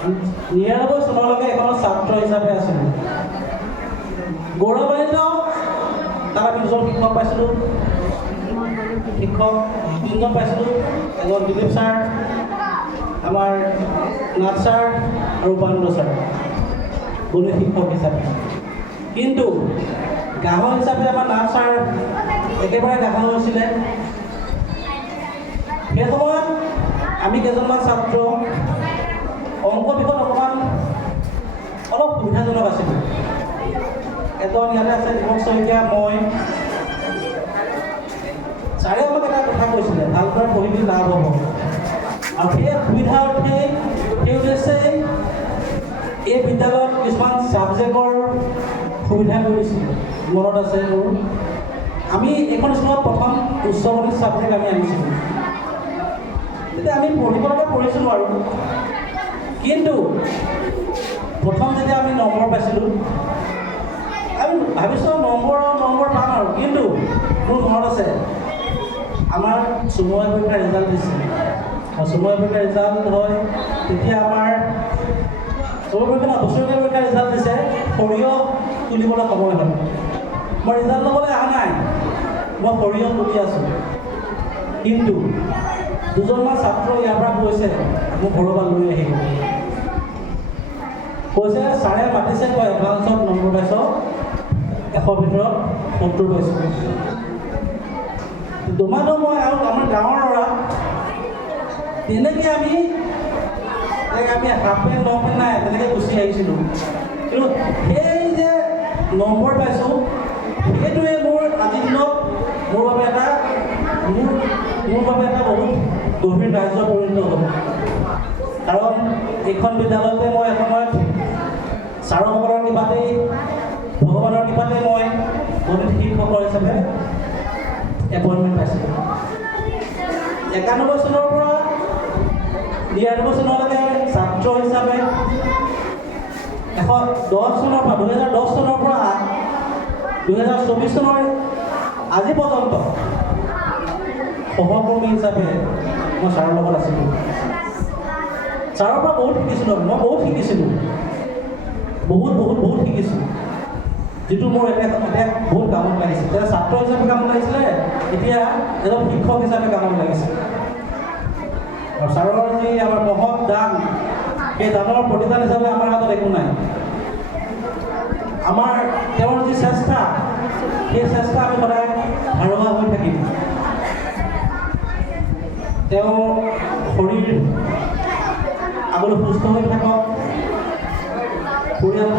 99 চনলৈকে এখনৰ ছাত্ৰ হিচাপে আছিলোঁ। গৌৰৱান্বিত তাত আমি দুজন শিক্ষক পাইছিলোঁ, তিনিজন পাইছিলোঁ। এজন দিলীপ ছাৰ, আমাৰ নাথ ছাৰ আৰু উপানন্দ ছাৰ গণিত শিক্ষক হিচাপে। কিন্তু গ্ৰাহক হিচাপে আমাৰ নাথ ছাৰ একেবাৰে গ্ৰাহক হৈছিলে। সেই সময়ত আমি কেইজনমান ছাত্ৰ অংক বিষয়ত অলপ সুবিধাজনক আছিলোঁ। এজন ইয়াতে আছে দীপক শইকীয়া, মই। ছাৰে আমাক এটা কথা কৈছিলে, ভালদৰে পঢ়িলে লাভ হ'ব। আৰু সেই সুবিধা অৰ্থে সেই উদ্দেশ্যে এই বিদ্যালয়ত কিছুমান ছাবজেক্টৰ সুবিধা কৰি দিছিল। মনত আছে মোৰ, আমি এইখন স্কুলত প্ৰথম উচ্চ গণিত ছাবজেক্ট আমি আনিছিলোঁ। তেতিয়া আমি পঢ়িবলৈকে পঢ়িছিলোঁ আৰু। কিন্তু প্ৰথম যেতিয়া আমি নম্বৰ পাইছিলোঁ, আমি ভাবিছোঁ নম্বৰ পাম আৰু। কিন্তু মোৰ মনত আছে, আমাৰ চুমৈ পৰীক্ষাৰ ৰিজাল্ট দিছিল। চুমৈ পৰীক্ষাৰ ৰিজাল্ট হয়, তেতিয়া আমাৰ চুমৈ পৰীক্ষা বছৰেকীয়া পৰীক্ষাৰ ৰিজাল্ট দিছে, সৰিয়হ তুলিবলৈ সময় হ'ল। মই ৰিজাল্ট ল'বলৈ অহা নাই, মই সৰিয়হ তুলি আছোঁ। কিন্তু দুজনমান ছাত্ৰ ইয়াৰ পৰা কৈছে, মোক ঘৰৰ পৰা লৈ আহিব। কৈছে ছাৰে মাতিছে, তই এডভান্সত নম্বৰ পাইছ, 100 ভিতৰত 70 পাইছোঁ। দুমাহটো মই আৰু আমাৰ গাঁৱৰ ল'ৰা তেনেকৈ আমি হাফ পেণ্ট লং পেণ্ট নাই তেনেকৈ গুচি আহিছিলোঁ। কিন্তু সেই যে নম্বৰ পাইছোঁ, সেইটোৱে মোৰ আজিৰ দিনত মোৰ বাবে এটা বহুত গভীৰ কাৰ্য পৰিণত হ'ল। কাৰণ এইখন বিদ্যালয়তে মই এসময়ত ছাৰসকলৰ কৃপাতেই, ভগৱানৰ কৃপাতেই মই গণিত শিক্ষকৰ হিচাপে এপইণ্টমেণ্ট পাইছিলোঁ। 91 চনৰ পৰা 99 চনলৈকে ছাত্ৰ হিচাপে 2010 চনৰ পৰা 2024 চনৰ আজি পৰ্যন্ত সহকৰ্মী হিচাপে মই ছাৰৰ লগত আছিলোঁ। ছাৰৰ পৰা বহুত শিকিছিলোঁ, মই বহুত শিকিছিলোঁ, বহুত শিকিছোঁ, যিটো মোৰ এতিয়া বহুত কামত লাগিছে। এতিয়া ছাত্ৰ হিচাপে কামত লাগিছিলে, এতিয়া এজন শিক্ষক হিচাপে কামত লাগিছে। আৰু ছাৰৰ যি আমাৰ মহৎ দান, সেই দানৰ প্ৰতিদান হিচাপে আমাৰ হাতত একো নাই। আমাৰ তেওঁৰ যি চেষ্টা, সেই চেষ্টা আমি সদায় ধাৰৱা হৈ থাকিম। তেওঁৰ শৰীৰ আগলৈ সুস্থ হৈ থাকক, পৰিয়ালৰ